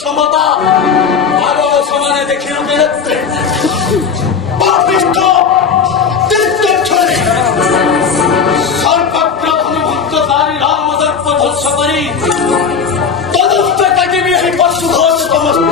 ক্ষমতা আরো সমানে দেখে বেরোচ্ছে সর্বত্র ধনভক্তকারী রামদর্প ধ্বংস করি তদন্ত কাটিবি এই পশু ঘোষ সমস্ত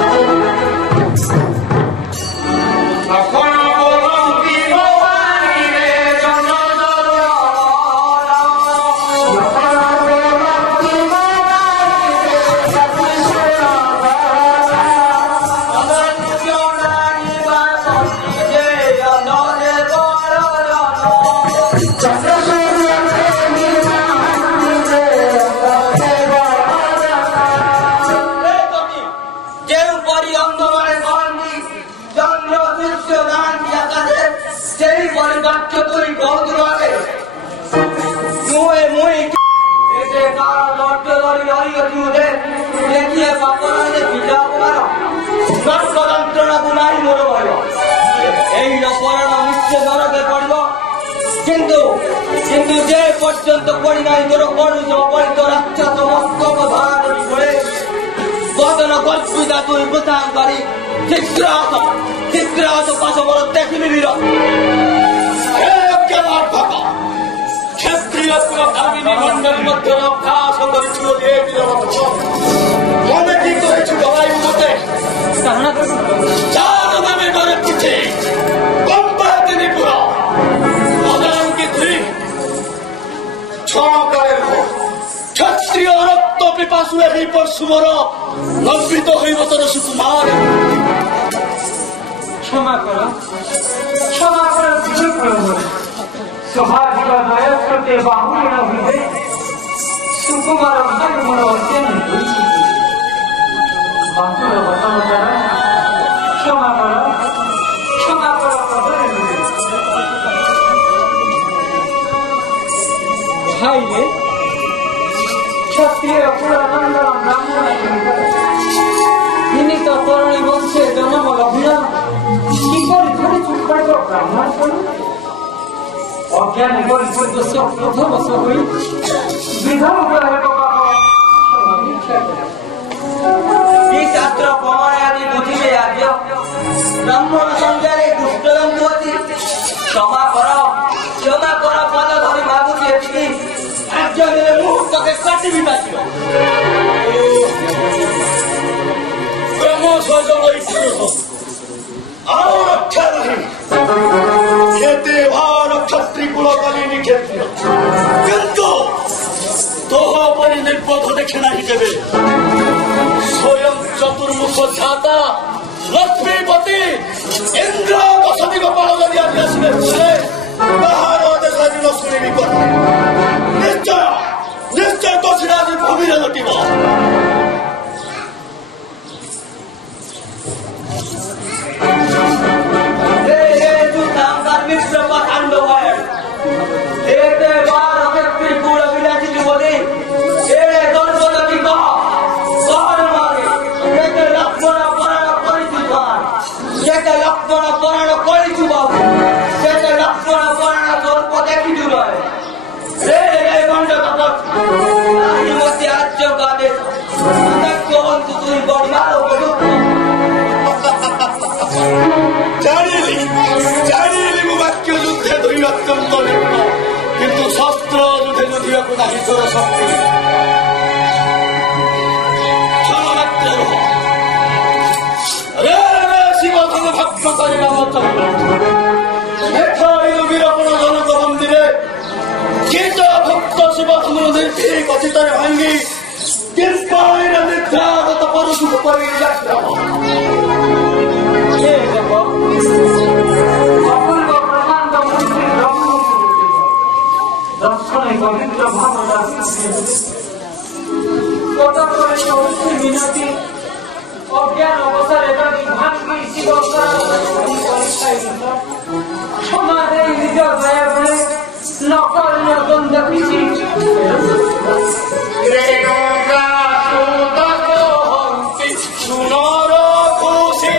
কিন্তু যে পর্যন্ত করি নাই তোর করুণ অপরিত রাক্ষস মস্তক ধারণ করে বদন গর্বিতা তুই প্রধান করি শীঘ্র চিত্রাহত পাশবর দেখিবি বীর ক্ষেত্রীয় ভাবিনী মন্ডলীর মধ্যে অভ্যাস করেছিল যে মনে কি করেছিল ভাই মতে চার নামে করে পিঠে কম্পায়তিনি পুরা অদানকে তুই ছকারের ক্ষত্রিয় রক্ত পিপাসু এই পরশুমর লম্বিত হইব তোর সুকুমার ক্ষমা করো কিছু প্রয়োজন স্বাভাবিক দয়াস্কৃতে বাহুলীন হইবে সুকুমার ভাগমন অর্জন বাহুর বচন দ্বারা ক্ষমা করো ভাই রে ক্ষত্রিয় পুরানন্দন ব্রাহ্মণ তিনি তো করণী বংশে জন্ম লভিয়া কি করে ধরে চুপ পাইব ব্রাহ্মণ করুন অজ্ঞানী গরিব প্রথম হই বিধব এই শাস্ত্র প্রমাণ আদি বুঝিবে আজ ব্রাহ্মণ সংসারে দুষ্টরম হতি ক্ষমা কর পদ ধরি মাগুছি এদিকে একজনের মুহূর্তকে কাটিবি বাঁচিব ক্রমশ জড়িত আর রক্ষা রহিম খেতে ভার ক্ষত্রি কুলকালীনী ক্ষেত্র কিন্তু তোহ পরি নির্বোধ দেখে না হিসেবে স্বয়ং চতুর্মুখ ঝাতা লক্ষ্মীপতি ইন্দ্র দশদিগ পাল যদি আজ আসবে তাহার দেশাধীন শুনিবি কথা নিশ্চয় দোষীরা আজ ভূমিরে লটিব জানিলি বাক্য যুদ্ধে ধরি অত্যন্ত নিম্ন কিন্তু শস্ত্র যুদ্ধে যদিও নাহি তোর শক্তি শিবধন ভক্ত করি রামচন্দ্র জনক মন্দিরে কীট ভক্ত শিবধন নির্ভীক অচিতায় ভাঙ্গি নিদ্রাগত পরশুভ করি যাত্রা অপূর্ব প্রশান্ত মূর্তির দর্শনে পবিত্র ভাবনা কত করে চলছে মিনতি অজ্ঞান অবসরে দাবি ভাঙ্গি শিব সমাজে নিজ দয়া বলে নকল নগন্ধ পিছি সুনর খুশি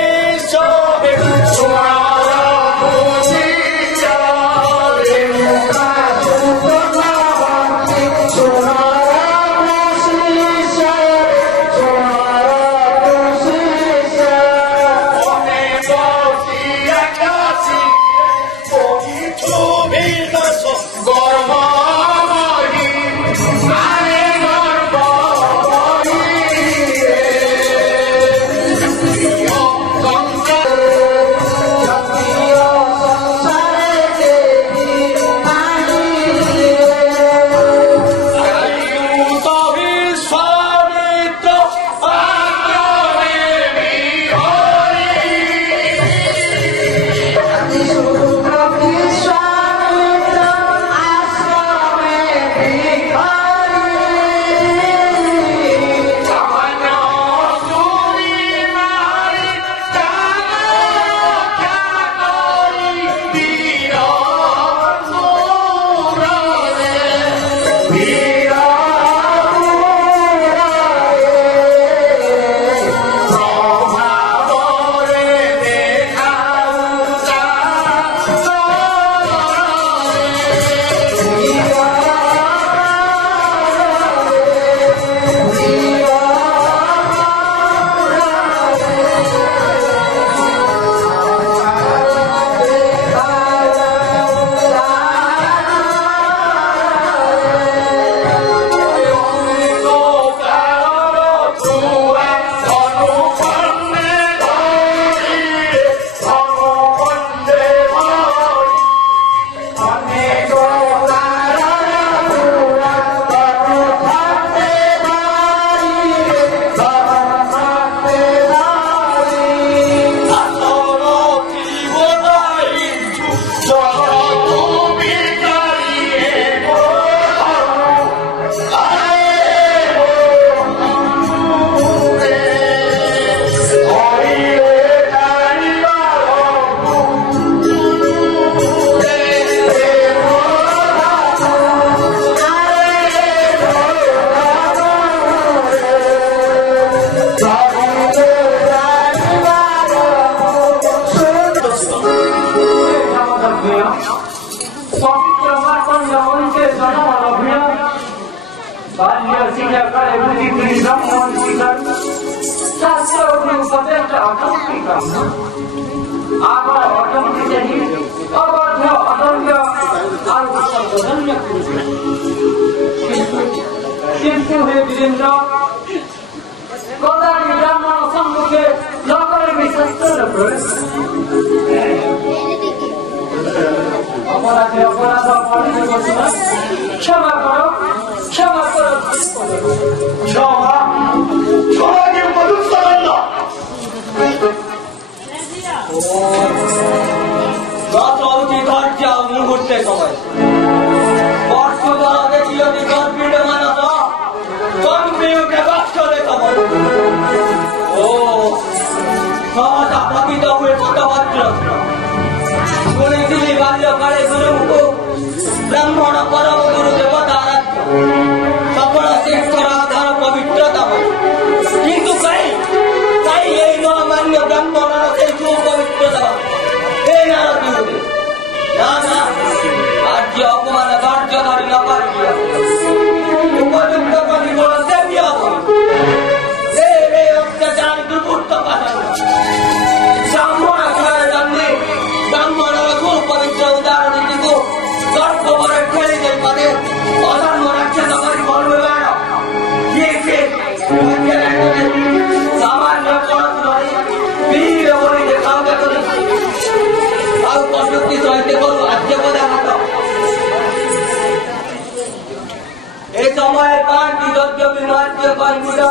জায়গায় বুঝি বুঝি ব্রাহ্মণ শিকার শাস্ত্র উপদেশটা অটন্তিকাম আবার অটন্তিকে অবদ্ধ অদম্য আর সর্বধন্য কিন্তু হে বীরেন্দ্র কদাপি ব্রাহ্মণ সম্মুখে নগরের বিশ্বাস অপরাধে অপরাধ ক্ষমা করো ক্ষমা করো ক্ষমা ক্ষমাকে উপযুক্ত করেন না। যত অধিকার যাও মুহূর্তে সময় বর্ষ দ্বারা দেখি অধিকার পিঠে মানত কম্পিউটে বাক্স দেখাব ও ক্ষমতা প্রকৃত হয়ে কথাবার্তা শুনেছিলি বাল্যকালে গুরুমুখ ব্রাহ্মণ পরম গুরু দেবতা আরাধ্য সকল শ্রেষ্ঠর আধার পবিত্রতা কিন্তু তাই এই গণমান্য ব্রাহ্মণের সেই সুপবিত্রতা এই নারদ না না আর যে অপমান ধৈর্য ধরি না পারি উপযুক্ত কবি বড় দেবী এই অত্যাচার দুর্বৃত্ত পাঠানো ব্রাহ্মণ আসলে জানলে ব্রাহ্মণের সুপবিত্র উদাহরণ দিতে গর্ভ করে ঠেলে দেয় পারে অধর্ম রাজ্যে তোমারই বলবে না সামান্য পড়াশোনায় বীর বলি দেখাওয়া করে ଆଉ ପ୍ରଯୁକ୍ତି ସହିତ କରୁ ଆଦ୍ୟପଦା ହାତ ଏ ସମୟ ପାନ୍ତି ଯଦ୍ୟପି ମାଧ୍ୟ ପାନ୍ତିର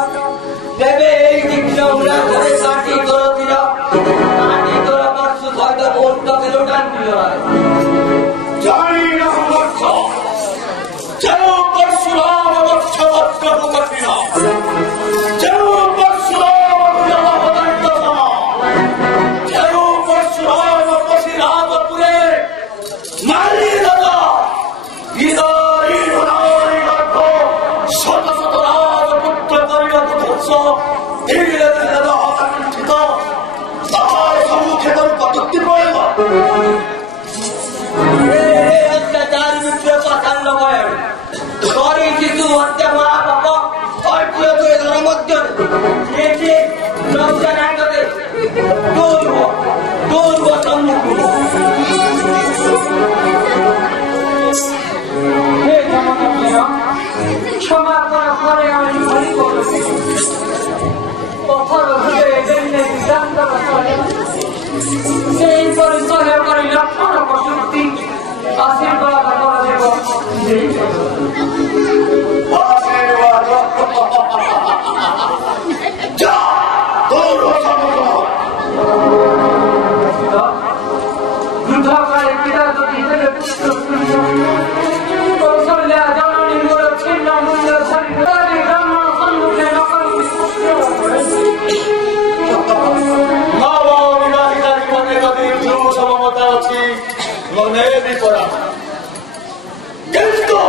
ତେବେ ଏଇ ଦୀକ୍ଷଣ ଉଲ୍ଲାସରେ କାଟି କରତିର କାଟି କର ପର୍ଶୁ ସହିତ କୋଟ କେଲୋଟାନ୍ତିର জানি না সমর্থ যেন পরশুরাম বর্ষ বস্ত্র কঠিনা যেন পরশুরাম যেন পরশুরাম পশিরাজপুরে নারী দাদা হৃদয় হৃদয় গর্ভ শত শত রাজপুত্র পরিণত ধ্বংস ধীরে ধীরে হতাকণ্ঠিত তাহার সম্মুখে তার প্রযুক্তি প্রয়োগ अत्याचार मित्र पसंद भय गरी शिशु हत्या महा पाप अर्पित धर मध्य दूर सम्मुख হে জনগণেরা ক্ষমা করা পরে আমি ভুল করেছি কঠোর হৃদয়ে জেনে বিধান্ত করে সেই পরিচয় করি লক্ষণ প্রযুক্তি আশীর্বাদ করা দেব যা দৌড় সম্মুখ যুদ্ধকালে পিতা যদি কৌশল্যা জননী মোর ছিন্ন মূল্য শরীর ব্রাহ্মণ সম্মুখে নকল সমমতা ଅଛି ମନେ ବି ପରା କିନ୍ତୁ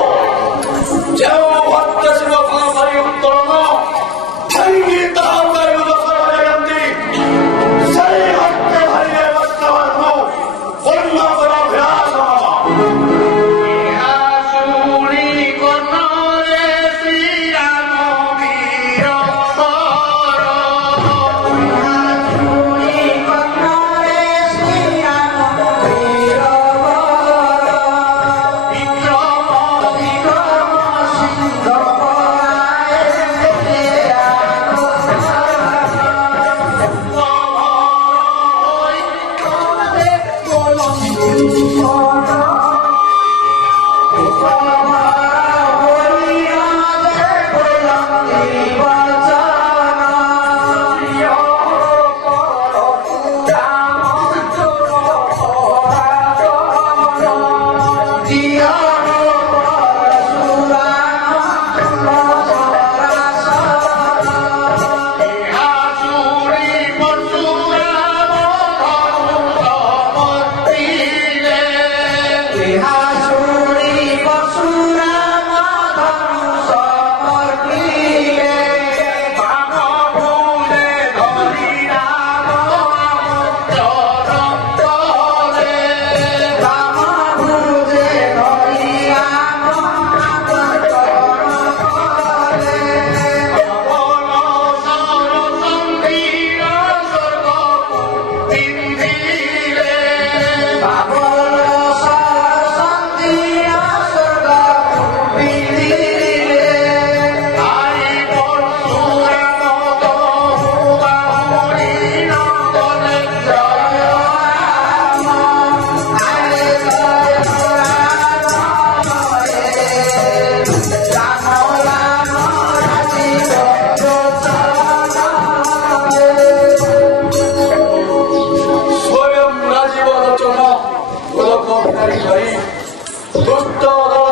ଯେଉଁ ଭକ୍ତ ଶିବ ଭାବରେ ଉତ୍ତରଣ ଭାଙ୍ଗି ତାହା ପାଇବ ଦଶର ଜଗନ୍ତି ସେଇ ଭକ୍ତ ଭାଇରେ ବର୍ତ୍ତମାନକୁ ପୂର୍ଣ୍ଣ କର ଅଭ୍ୟାସ ଦଳ